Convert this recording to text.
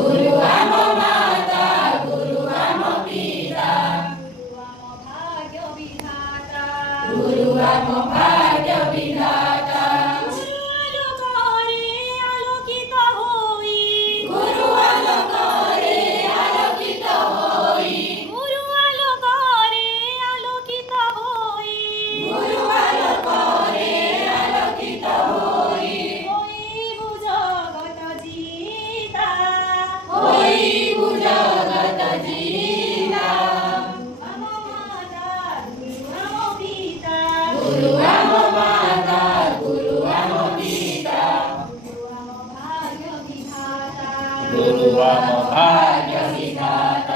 गुरु आम माता गुरु आम पिता गुरु आम भाग्य विधाता गुरु आलोकरे आलोकित होई गुरु आलोकरे आलोकित होई होई बुझगत जीता गुरु आम माता गुरु आम पिता गुरु आम भाग्य विधाता